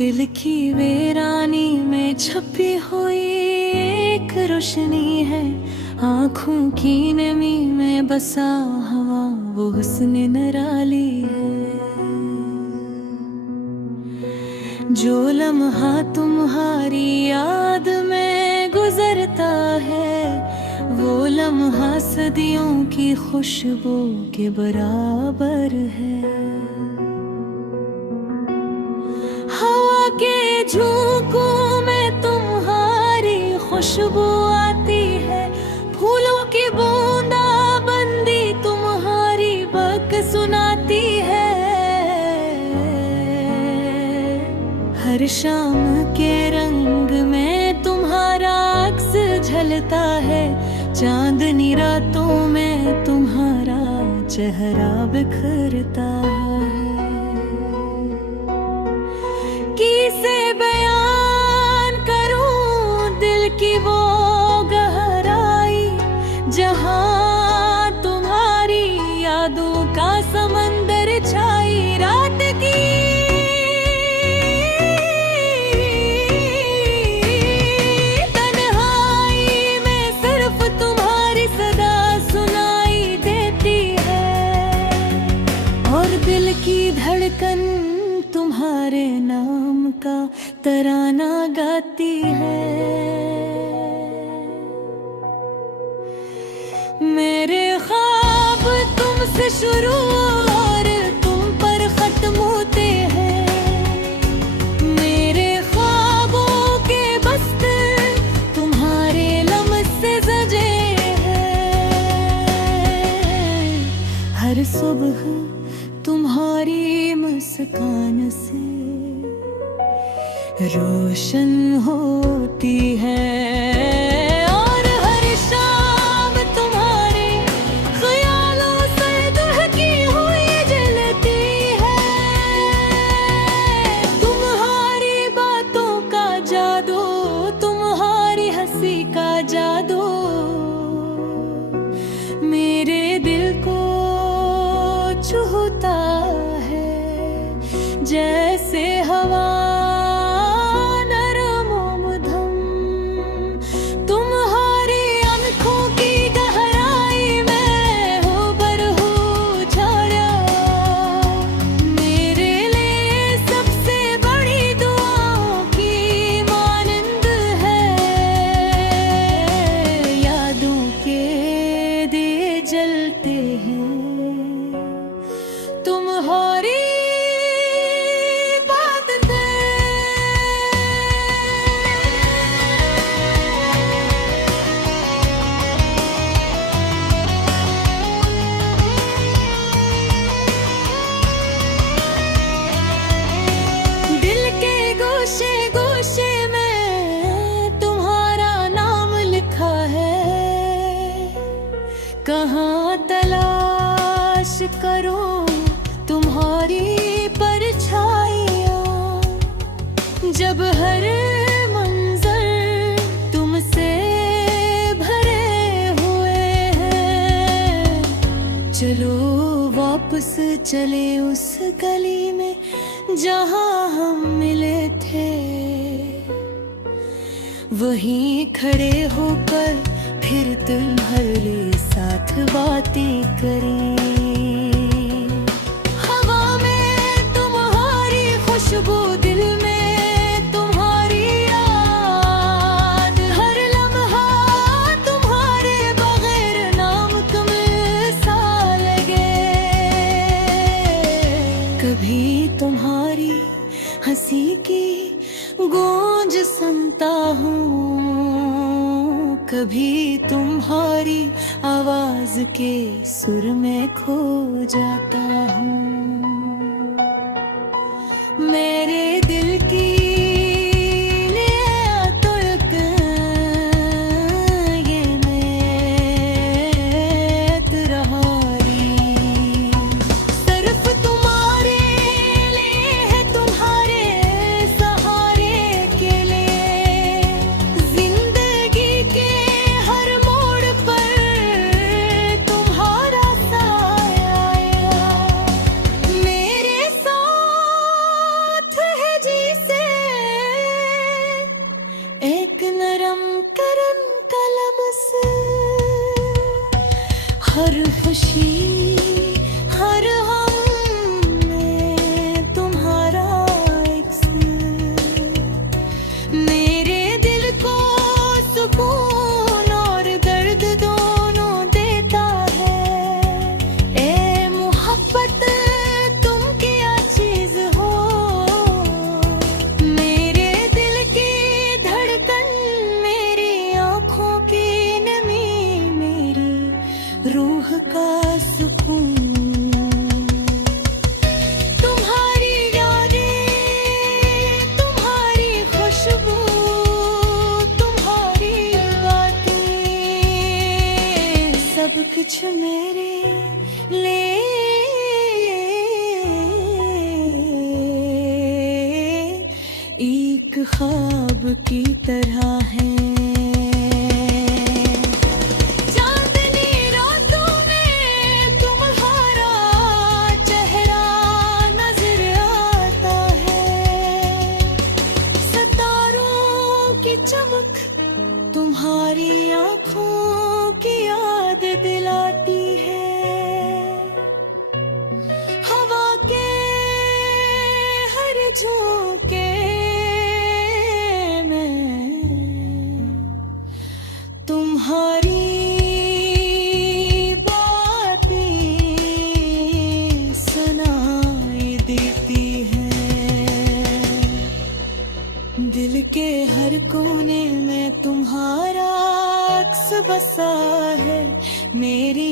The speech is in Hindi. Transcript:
दिल की वीरानी में छपी हुई एक रोशनी है, आँखों की नमी में बसा हवा वो हुस्न निराली है। जो लम्हा तुम्हारी याद में गुजरता है, वो लम्हा सदियों की खुशबू के बराबर है। हवा के झोंकों में तुम्हारी खुशबू आती है, फूलों की बूंदा बंदी तुम्हारी बक सुनाती है। हर शाम के रंग में तुम्हारा अक्स झलता है, चांदनी रातों में तुम्हारा चेहरा बिखरता है। किसे बयान करूं दिल की वो गहराई, जहां तुम्हारी यादों का समंदर छाई। रात की तन्हाई में सिर्फ तुम्हारी सदा सुनाई देती है, और दिल की धड़कन तुम्हारे नाम का तराना गाती है। मेरे ख्वाब तुमसे शुरू और तुम पर खत्म होते हैं, मेरे ख्वाबों के बस्ते तुम्हारे लम्हे से सजे हैं। हर सुबह तुम्हारी मुस्कान से रोशन होती है, और हर शाम तुम्हारे ख्यालों से दहकी हुई जलती है। तुम्हारी बातों का जादू, तुम्हारी हंसी का जादू मेरे दिल को छूता है, जैसे हवा नरम मधुम। तुम्हारी आँखों की गहराई में हो बरहू छाया, मेरे लिए सबसे बड़ी दुआओं की मानंद है। यादों के दिए जलते हैं तुम्हारी कहाँ तलाश करूं तुम्हारी परछाइयाँ, जब हर मंजर तुमसे भरे हुए हैं। चलो वापस चले उस गली में जहाँ हम मिले थे, वहीं खड़े होकर फिर तुम्हारे साथ बातें करें। हवा में तुम्हारी खुशबू, दिल में तुम्हारी याद, हर लम्हा तुम्हारे बगैर नाम तुम्हें सा लगे। कभी तुम्हारी हंसी की गूंज सुनता हूँ, कभी तुम्हारी आवाज के सुर में खो जाता हूँ। मेरे दिल की की तरह है। चांदनी रातों में तुम्हारा चेहरा नजर आता है, सितारों की चमक तुम्हारी आंखों की याद दिलाती है। हवा के हर झोंके में तुम्हारी बातें सुनाई देती हैं। दिल के हर कोने में तुम्हारा अक्स बसा है, मेरी